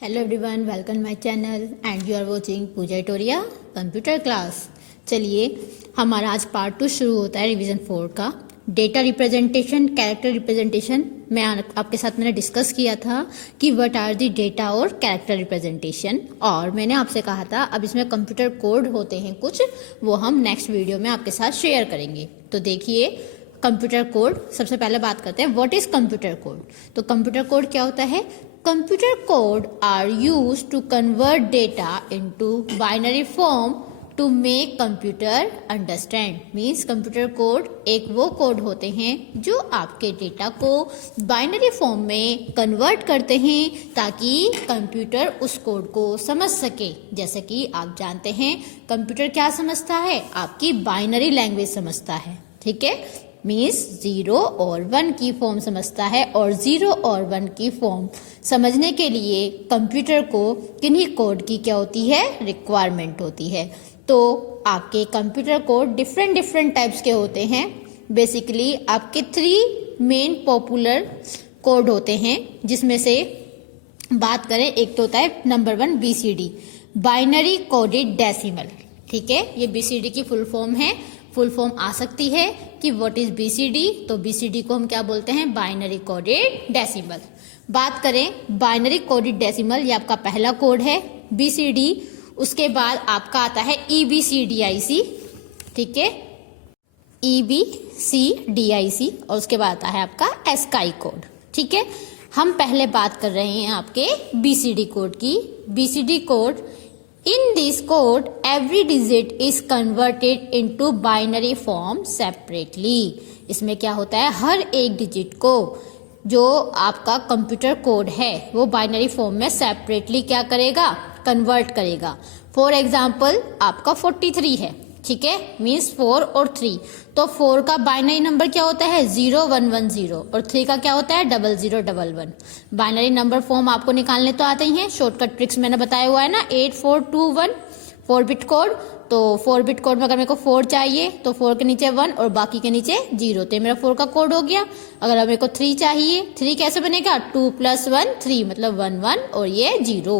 Hello everyone, welcome my channel and you are watching Pooja Toria computer class. चलिए, हमारा आज part 2 शुरू होता है रिवीजन 4 का। डेटा रिप्रेजेंटेशन, कैरेक्टर रिप्रेजेंटेशन मैं आपके साथ मैंने डिस्कस किया था कि व्हाट आर दी डेटा और कैरेक्टर रिप्रेजेंटेशन, और मैंने आपसे कहा था अब इसमें कंप्यूटर कोड होते हैं कुछ, वो हम नेक्स्ट वीडियो में आपके साथ शेयर करेंगे। तो देखिए, कंप्यूटर कोड, सबसे पहले बात करते हैं व्हाट इज कंप्यूटर कोड। तो कंप्यूटर कोड क्या होता है? Computer code are used to convert data into binary form to make computer understand. Means computer code एक वो कोड होते हैं जो आपके डेटा को बाइनरी फॉर्म में कन्वर्ट करते हैं ताकि कंप्यूटर उस कोड को समझ सके। जैसे कि आप जानते हैं कंप्यूटर क्या समझता है, आपकी बाइनरी लैंग्वेज समझता है। ठीक है, मीन्स 0 और 1 की फॉर्म समझता है, और 0 और 1 की फॉर्म समझने के लिए कंप्यूटर को किन्हीं कोड की क्या होती है, रिक्वायरमेंट होती है। तो आपके कंप्यूटर कोड डिफरेंट टाइप्स के होते हैं। बेसिकली आपके 3 मेन पॉपुलर कोड होते हैं, जिसमें से बात करें, एक तो होता है number 1 BCD, binary coded decimal. ठीक है, ये BCD की फुल फॉर्म है। फुल फॉर्म आ सकती है कि व्हाट इज BCD, तो BCD को हम क्या बोलते हैं, बाइनरी कोडेड डेसिमल। बात करें बाइनरी कोडेड डेसिमल, ये आपका पहला कोड है BCD। उसके बाद आपका आता है EBCDIC। ठीक है, EBCDIC, और उसके बाद आता है आपका ASCII कोड। ठीक है, हम पहले बात कर रहे हैं आपके BCD कोड की। BCD code, in this code every digit is converted into binary form separately. इसमें क्या होता है, हर एक डिजिट को जो आपका कंप्यूटर कोड है वो बाइनरी फॉर्म में सेपरेटली क्या करेगा, कन्वर्ट करेगा। फॉर एग्जाम्पल आपका 43 है, ठीक है, मीन्स 4 और 3। तो 4 का बाइनरी नंबर क्या होता है, 0110, और 3 का क्या होता है, 0011। बाइनरी नंबर फॉर्म आपको निकालने तो आते ही हैं, शॉर्टकट ट्रिक्स मैंने बताया हुआ है ना, 8421 4 बिट कोड। तो 4 बिट कोड में अगर मेरे को 4 चाहिए तो 4 के नीचे 1 और बाकी के नीचे 0, तो मेरा 4 का कोड हो गया। अगर मेरे को 3 चाहिए, 3 कैसे बनेगा, 2 + 1 3, मतलब 1 1 और ये 0,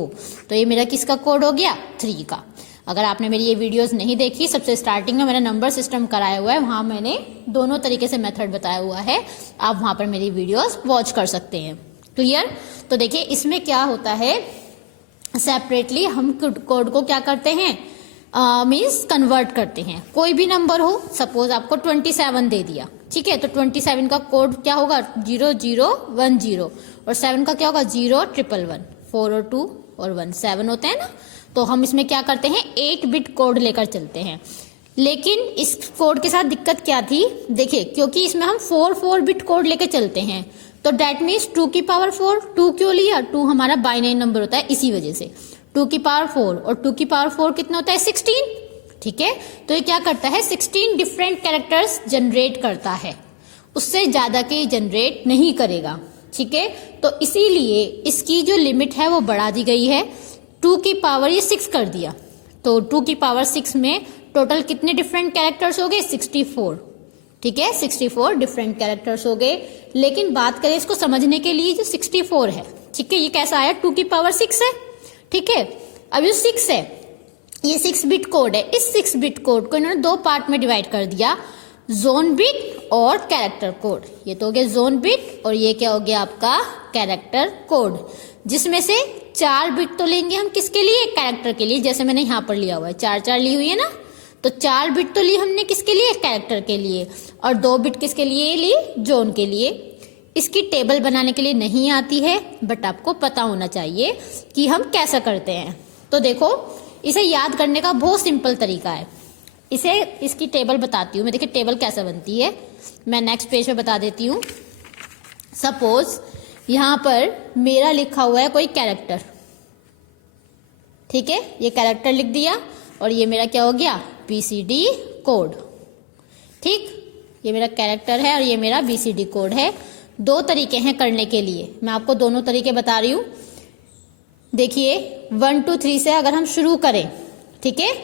तो ये मेरा किसका कोड हो गया, 3 का। अगर आपने मेरी ये वीडियोस नहीं देखी, सबसे स्टार्टिंग में मैंने नंबर सिस्टम कराया हुआ है, वहां मैंने दोनों तरीके से मेथड बताया हुआ है, आप वहां पर मेरी वीडियोस वॉच कर सकते हैं। क्लियर? तो देखिए, इसमें क्या होता है, सेपरेटली हम कोड को क्या करते हैं, मीन्स कन्वर्ट करते हैं। कोई भी नंबर हो, सपोज आपको 27 दे दिया, ठीक है, तो 27 का कोड क्या होगा, 0010, और 7 का क्या होगा, 0111। 4 और 2 और 1 7 होते हैं ना। तो हम इसमें क्या करते हैं, 8 बिट कोड लेकर चलते हैं। लेकिन इस कोड के साथ दिक्कत क्या थी, देखिए, क्योंकि इसमें हम 4 बिट कोड लेकर चलते हैं, तो डेट मीन्स 2 की पावर 4। 2 क्यों लिया, 2 हमारा बाइनरी नंबर होता है, इसी वजह से 2 की पावर 4, और 2 की पावर 4 कितना होता है, 16। ठीक है, तो ये क्या करता है, 16 डिफरेंट कैरेक्टर्स जनरेट करता है, उससे ज्यादा के जनरेट नहीं करेगा। ठीक है, तो इसीलिए इसकी जो लिमिट है वो बढ़ा दी गई है। 2 की पावर ये 6 कर दिया, तो 2 की पावर 6 में टोटल कितने डिफरेंट कैरेक्टर्स हो गए, 64। ठीक है, 64 डिफरेंट कैरेक्टर्स हो गए। लेकिन बात करें इसको समझने के लिए, जो 64 है, ठीक है, ये कैसा आया, 2 की पावर 6 है। ठीक है, अब ये 6 है, ये 6 बिट कोड है। इस 6 बिट कोड को इन्होंने 2 पार्ट में डिवाइड कर दिया, जोन बिट और कैरेक्टर कोड। ये तो हो गया जोन बिट, और ये क्या हो गया आपका कैरेक्टर कोड, जिसमें से 4 बिट तो लेंगे हम किसके लिए, कैरेक्टर के लिए। जैसे मैंने यहाँ पर लिया हुआ है, 4 ली हुई है ना, तो 4 बिट तो ली हमने किसके लिए, कैरेक्टर के लिए, और 2 बिट किसके लिए ली, जोन के लिए। इसकी टेबल बनाने के लिए नहीं आती है, बट आपको पता होना चाहिए कि हम कैसा करते हैं। तो देखो, इसे याद करने का बहुत सिंपल तरीका है। इसकी टेबल बताती हूँ मैं। देखिए टेबल कैसे बनती है, मैं नेक्स्ट पेज पे बता देती हूँ। सपोज यहाँ पर मेरा लिखा हुआ है कोई कैरेक्टर, ठीक है, ये कैरेक्टर लिख दिया, और ये मेरा क्या हो गया, BCD कोड। ठीक, ये मेरा कैरेक्टर है और ये मेरा BCD कोड है। 2 तरीके हैं करने के लिए, मैं आपको दोनों तरीके बता रही हूँ। देखिए 1 2 3 से अगर हम शुरू करें, ठीक है,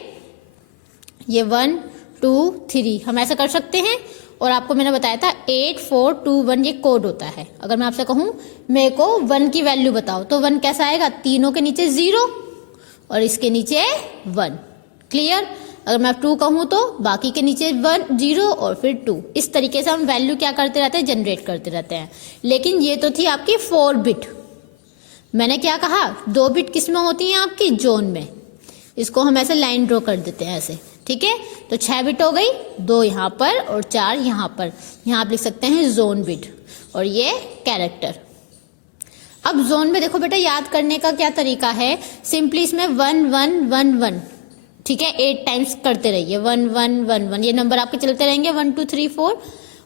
ये 1 2 3 हम ऐसा कर सकते हैं, और आपको मैंने बताया था 8421 ये कोड होता है। अगर मैं आपसे कहूं मेरे को 1 की वैल्यू बताओ तो 1 कैसा आएगा, तीनों के नीचे 0 और इसके नीचे 1। क्लियर। अगर मैं 2 कहूं तो बाकी के नीचे 1 0 और फिर 2। इस तरीके से हम वैल्यू क्या करते रहते हैं, जनरेट करते रहते हैं। लेकिन ये तो थी आपकी 4 बिट। मैंने क्या कहा, 2 बिट किस में होती है आपकी, जोन में। इसको हम ऐसे लाइन ड्रॉ कर देते हैं ऐसे, ठीक है। तो 6 बिट हो गई, 2 यहाँ पर और 4 यहाँ पर। यहाँ आप लिख सकते हैं जोन बिट और ये कैरेक्टर। अब जोन में देखो बेटा याद करने का क्या तरीका है, सिंपली इसमें 1 1 1 1, ठीक है, 8 टाइम्स करते रहिए। 1 1 1 1 ये नंबर आपके चलते रहेंगे 1 2 3 4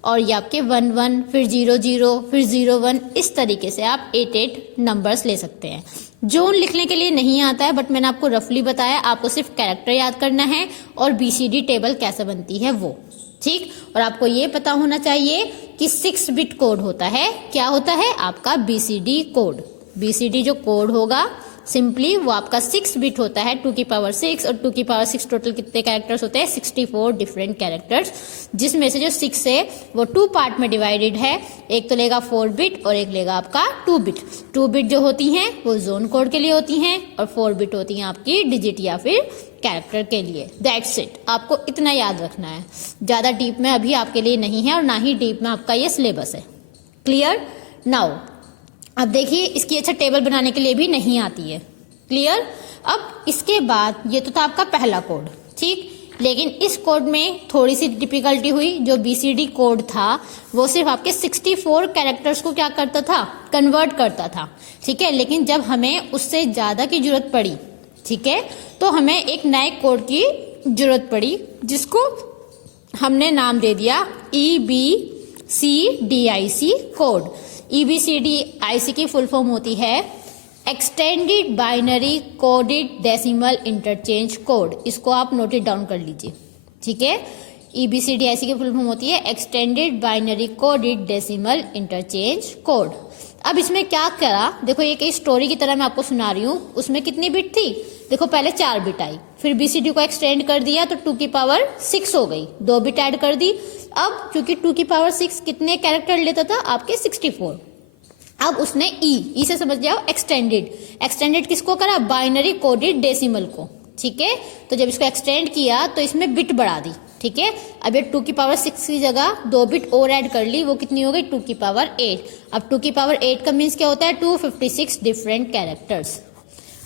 और ये आपके 1 1 फिर 0 0 फिर 0 1। इस तरीके से आप 8 8 नंबर्स ले सकते हैं। जोन लिखने के लिए नहीं आता है, बट मैंने आपको रफली बताया, आपको सिर्फ कैरेक्टर याद करना है और बीसीडी टेबल कैसे बनती है वो, ठीक। और आपको ये पता होना चाहिए कि 6 बिट कोड होता है। क्या होता है आपका बीसीडी कोड। बीसीडी जो कोड होगा सिंपली वो आपका 6 बिट होता है, 2 की पावर 6 और 2 की पावर 6 टोटल कितने कैरेक्टर्स होते हैं, 64 डिफरेंट कैरेक्टर्स, जिसमें से जो 6 है वो 2 पार्ट में डिवाइडेड है। एक तो लेगा 4 बिट और एक लेगा आपका 2 बिट। 2 बिट जो होती हैं वो जोन कोड के लिए होती हैं और 4 बिट होती हैं आपकी डिजिट या फिर कैरेक्टर के लिए। दैट्स इट, आपको इतना याद रखना है, ज्यादा डीप में अभी आपके लिए नहीं है और ना ही डीप में आपका ये सिलेबस है। क्लियर। नाउ अब देखिए इसकी अच्छा टेबल बनाने के लिए भी नहीं आती है। क्लियर। अब इसके बाद ये तो था आपका पहला कोड, ठीक। लेकिन इस कोड में थोड़ी सी डिफिकल्टी हुई। जो बीसीडी कोड था वो सिर्फ आपके 64 कैरेक्टर्स को क्या करता था, कन्वर्ट करता था, ठीक है। लेकिन जब हमें उससे ज्यादा की जरूरत पड़ी, ठीक है, तो हमें एक नए कोड की जरूरत पड़ी जिसको हमने नाम दे दिया EBCDIC कोड। EBCDIC की फुल फॉर्म होती है extended binary coded decimal interchange code. इसको आप नोट इट डाउन कर लीजिए, ठीक है। EBCDIC की फुल फॉर्म होती है extended binary coded decimal interchange code. अब इसमें क्या करा, देखो ये कई स्टोरी की तरह मैं आपको सुना रही हूँ। उसमें कितनी बिट थी, देखो पहले 4 बिट आई, फिर बीसीडी को एक्सटेंड कर दिया तो 2 की पावर 6 हो गई, 2 बिट ऐड कर दी। अब क्योंकि 2 की पावर 6 कितने कैरेक्टर लेता था आपके 64। अब उसने ई से समझ जाओ एक्सटेंडेड किसको करा, बाइनरी कोडेड डेसिमल को, ठीक है। तो जब इसको एक्सटेंड किया तो इसमें बिट बढ़ा दी, ठीक है। अब ये 2 की पावर 6 की जगह 2 बिट और ऐड कर ली, वो कितनी हो गई 2 की पावर 8। अब 2 की पावर 8 का मीन्स क्या होता है 256 डिफरेंट कैरेक्टर्स।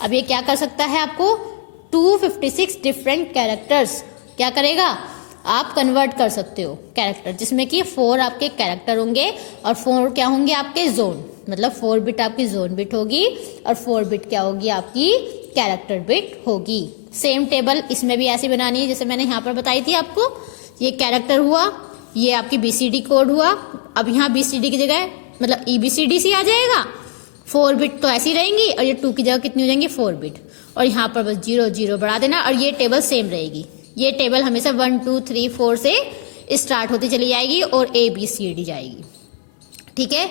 अब ये क्या कर सकता है आपको 256 डिफरेंट कैरेक्टर्स क्या करेगा, आप कन्वर्ट कर सकते हो कैरेक्टर, जिसमें कि 4 आपके कैरेक्टर होंगे और 4 क्या होंगे आपके जोन, मतलब 4 बिट आपकी जोन बिट होगी और 4 बिट क्या होगी आपकी कैरेक्टर बिट होगी। सेम टेबल इसमें भी ऐसी बनानी है जैसे मैंने यहाँ पर बताई थी आपको। ये कैरेक्टर हुआ, ये आपकी बीसीडी कोड हुआ। अब यहाँ बीसीडी की जगह मतलब EBCDC आ जाएगा, 4 बिट तो ऐसी रहेंगी और ये 2 की जगह कितनी हो जाएंगी 4 बिट, और यहाँ पर बस 0 0 बढ़ा देना और ये टेबल सेम रहेगी। ये टेबल हमेशा 1 2 3 4 से स्टार्ट होती चली जाएगी और ABCD जाएगी, ठीक है।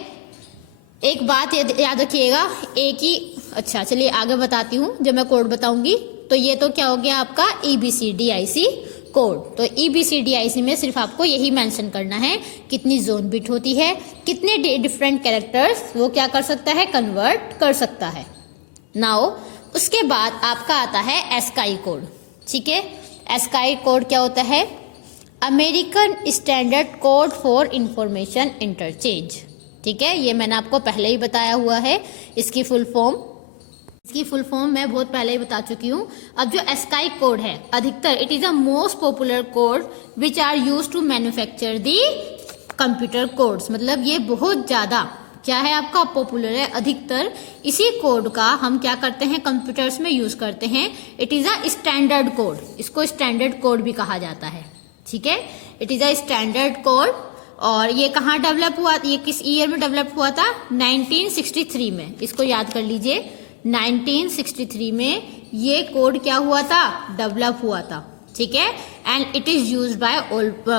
एक बात याद रखिएगा, एक ही, अच्छा चलिए आगे बताती हूँ। जब मैं कोड बताऊंगी तो ये तो क्या हो गया आपका EBCDIC कोड। तो EBCDIC में सिर्फ आपको यही मेंशन करना है कितनी जोन बिट होती है, कितने डिफरेंट कैरेक्टर्स वो क्या कर सकता है, कन्वर्ट कर सकता है। नाउ उसके बाद आपका आता है ASCII कोड, ठीक है। ASCII कोड क्या होता है, American standard code for information interchange, ठीक है। ये मैंने आपको पहले ही बताया हुआ है। इसकी फुल फॉर्म मैं बहुत पहले ही बता चुकी हूँ। अब जो ASCII कोड है अधिकतर it is a most popular code which are use to manufacture the computer codes. मतलब ये बहुत ज्यादा क्या है आपका पॉपुलर है, अधिकतर इसी कोड का हम क्या करते हैं कंप्यूटर्स में यूज करते हैं। It is a standard code, इसको स्टैंडर्ड कोड भी कहा जाता है, ठीक है। It is a standard code. और ये कहाँ डेवलप हुआ, ये किस ईयर में डेवलप हुआ था, 1963 में। इसको याद कर लीजिए, 1963 में ये कोड क्या हुआ था, डेवलप हुआ था, ठीक है। And it is use by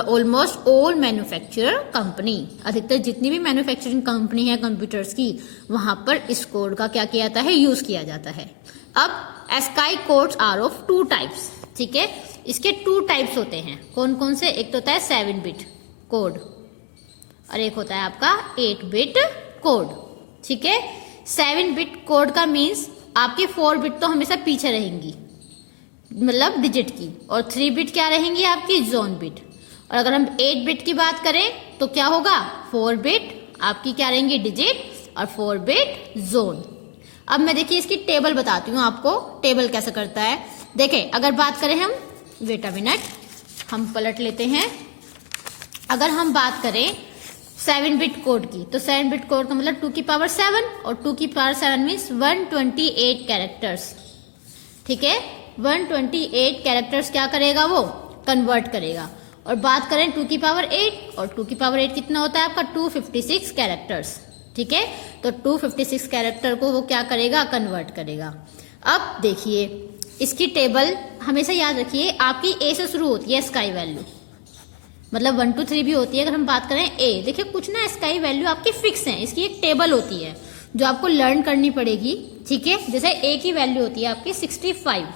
almost all manufacturer company. अधिकतर जितनी भी मैन्युफैक्चरिंग कंपनी है कंप्यूटर्स की, वहां पर इस कोड का क्या किया जाता है, यूज किया जाता है। अब ASCII codes are of 2 types, ठीक है। इसके 2 टाइप्स होते हैं, कौन कौन से, एक तो होता है 7 बिट, कोड और एक होता है आपका 8 बिट कोड। ठीक है, 7 बिट कोड का मीन्स आपकी 4 बिट तो हमेशा पीछे रहेंगी, मतलब डिजिट की, और 3 बिट क्या रहेंगी आपकी जोन बिट। और अगर हम 8 बिट की बात करें तो क्या होगा, 4 बिट आपकी क्या रहेंगी डिजिट और 4 बिट जोन। अब मैं देखिए इसकी टेबल बताती हूँ आपको, टेबल कैसे करता है। देखें, अगर बात करें हम, वेट अ मिनट, हम पलट लेते हैं। अगर हम बात करें 7 बिट कोड की, तो 7 बिट कोड का मतलब 2 की पावर 7, और 2 की पावर 7 मीन्स 128 कैरेक्टर्स। ठीक है, 128 कैरेक्टर्स क्या करेगा, वो कन्वर्ट करेगा। और बात करें 2 की पावर 8, और 2 की पावर 8 कितना होता है आपका 256 कैरेक्टर्स। ठीक है, तो 256 कैरेक्टर को वो क्या करेगा, कन्वर्ट करेगा। अब देखिए इसकी टेबल हमेशा याद रखिए, आपकी ए से शुरू होती है स्काई वैल्यू, मतलब 1 2 3 भी होती है। अगर हम बात करें ए, देखिए कुछ ना स्काई वैल्यू आपकी फिक्स है, इसकी एक टेबल होती है जो आपको लर्न करनी पड़ेगी। ठीक है, जैसे ए की वैल्यू होती है आपकी 65।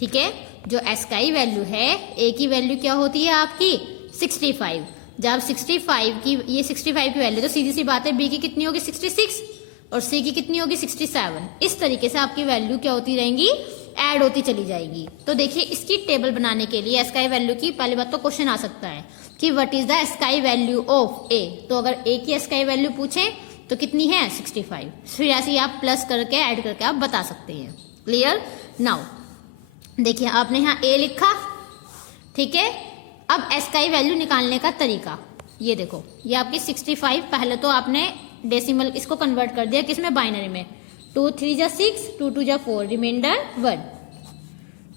ठीक है, जो स्काई वैल्यू है, ए की वैल्यू क्या होती है आपकी 65। जब 65 की, ये 65 की वैल्यू, तो सीधी सी बात है बी की कितनी होगी 66, और सी की कितनी होगी 67। इस तरीके से आपकी वैल्यू क्या होती रहेंगी, ऐड होती चली जाएगी। तो देखिए इसकी टेबल बनाने के लिए स्काई वैल्यू की पहली बात तो क्वेश्चन आ सकता है कि what is the sky value of a. तो अगर ए की स्काई वैल्यू पूछे तो कितनी है 65, फिर ऐसे ही आप प्लस करके ऐड करके आप बता सकते हैं। क्लियर। नाउ देखिए आपने यहाँ ए लिखा, ठीक है। अब स्काई वैल्यू निकालने का तरीका ये देखो, ये आपकी 65, पहले तो आपने डेसिमल इसको कन्वर्ट कर दिया किसमें, बाइनरी में। 2 3 जा 6, 2 2 जा 4, रिमाइंडर 1,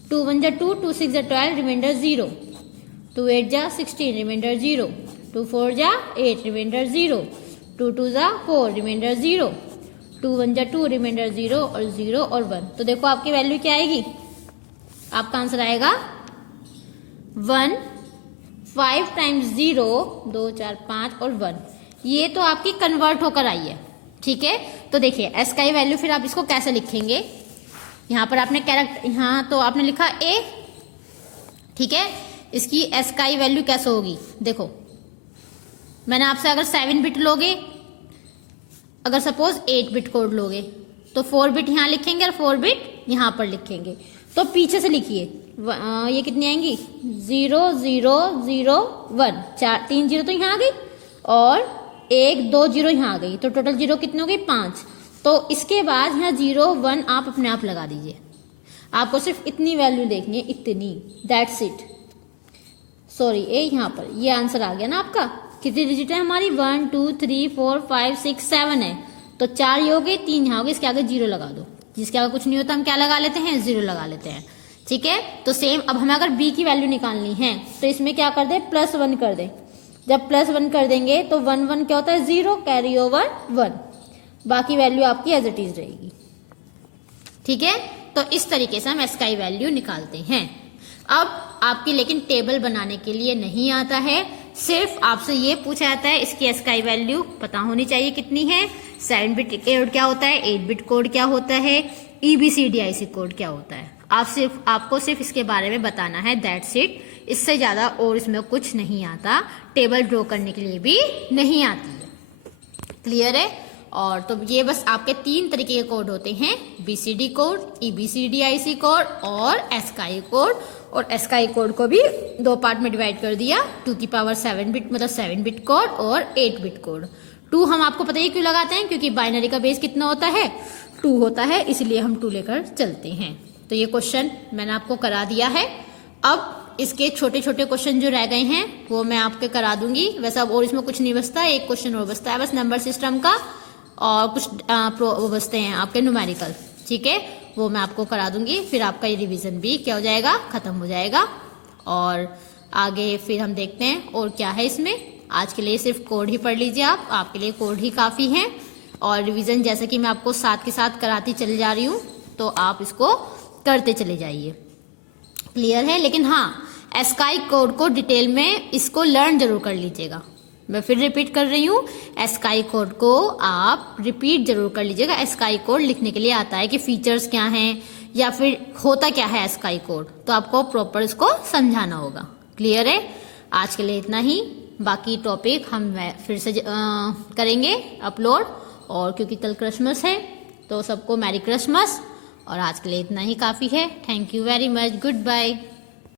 2 1 जा 2, 2 6 जा 12, रिमाइंडर 0, 2 8 जा 16, रिमाइंडर 0, 2 4 जा 8, रिमाइंडर 0, 2 2 जा 4, रिमाइंडर 0, 2 1 जा 2, रिमाइंडर 0 और 0 और 1। तो देखो आपकी वैल्यू क्या आएगी, आपका आंसर आएगा 1, 5 टाइम्स 0, 2 4 5 और 1। ये तो आपकी कन्वर्ट होकर आई है। ठीक है, तो देखिए स्काई वैल्यू फिर आप इसको कैसे लिखेंगे, यहाँ पर आपने कैरेक्टर, यहाँ तो आपने लिखा ए, ठीक है। इसकी स्काई वैल्यू कैसे होगी, देखो मैंने आपसे अगर 7 बिट लोगे, अगर सपोज 8 बिट कोड लोगे, तो 4 बिट यहाँ लिखेंगे और 4 बिट यहाँ पर लिखेंगे। तो पीछे से लिखिए, ये कितनी आएंगी 0 0 0 1, 3 0 तो यहाँ आ गई, और 1 2 0 यहाँ आ गई, तो टोटल 0 कितने हो गई 5। तो इसके बाद यहाँ 0 1 आप अपने आप लगा दीजिए, आपको सिर्फ इतनी वैल्यू देखनी है, इतनी, दैट्स इट। सॉरी ए यहाँ पर ये आंसर आ गया ना आपका। कितनी डिजिट है हमारी, 1 2 3 4 5 6 7 है, तो 4 ये हो गए, 3 यहाँ हो गए, इसके आगे 0 लगा दो, जिसके आगे कुछ नहीं होता हम क्या लगा लेते हैं, 0 लगा लेते हैं। ठीक है, तो सेम अब हमें अगर b की वैल्यू निकालनी है तो इसमें क्या कर दे, +1 कर दे। जब +1 कर देंगे तो 1 1 क्या होता है 0, कैरी ओवर 1, बाकी वैल्यू आपकी एज इट इज रहेगी। ठीक है, तो इस तरीके से हम स्काई वैल्यू निकालते हैं। अब आपकी लेकिन टेबल बनाने के लिए नहीं आता है, सिर्फ आपसे ये पूछा जाता है इसकी स्काई वैल्यू पता होनी चाहिए कितनी है, 7 बिट कोड क्या होता है, 8 बिट कोड क्या होता है, EBCDIC कोड क्या होता है। आपको सिर्फ इसके बारे में बताना है, दैट्स इट। इससे ज्यादा और इसमें कुछ नहीं आता, टेबल ड्रॉ करने के लिए भी नहीं आती है। क्लियर है। और तो ये बस आपके 3 तरीके के कोड होते हैं, BCD कोड, EBCDIC कोड और स्काई कोड। और स्काई कोड को भी 2 पार्ट में डिवाइड कर दिया, 2 की पावर 7 बिट मतलब 7 बिट कोड और 8 बिट कोड। 2 हम आपको पता ही क्यों लगाते हैं, क्योंकि बाइनरी का बेस कितना होता है 2 होता है, इसलिए हम 2 लेकर चलते हैं। तो ये क्वेश्चन मैंने आपको करा दिया है। अब इसके छोटे छोटे क्वेश्चन जो रह गए हैं वो मैं आपके करा दूंगी। वैसे अब और इसमें कुछ नहीं बचता, एक क्वेश्चन और बचता है बस नंबर सिस्टम का, और कुछ वो बचते हैं आपके न्यूमेरिकल। ठीक है, वो मैं आपको करा दूंगी, फिर आपका ये रिवीजन भी क्या हो जाएगा, खत्म हो जाएगा। और आगे फिर हम देखते हैं और क्या है इसमें। आज के लिए सिर्फ कोड ही पढ़ लीजिए, आपके लिए कोड ही काफी है। और रिवीजन जैसे कि मैं आपको साथ के साथ कराती चली जा रही हूँ, तो आप इसको करते चले जाइए। क्लियर है। लेकिन हाँ, स्काई कोड को डिटेल में इसको लर्न जरूर कर लीजिएगा। मैं फिर रिपीट कर रही हूँ, स्काई कोड को आप रिपीट जरूर कर लीजिएगा। स्काई कोड लिखने के लिए आता है कि फीचर्स क्या हैं या फिर होता क्या है स्काई कोड, तो आपको प्रॉपर इसको समझाना होगा। क्लियर है। आज के लिए इतना ही। बाकी टॉपिक हम फिर से करेंगे अपलोड। और क्योंकि कल क्रिसमस है तो सबको मैरी क्रिसमस। और आज के लिए इतना ही काफ़ी है। Thank you very much. Good bye.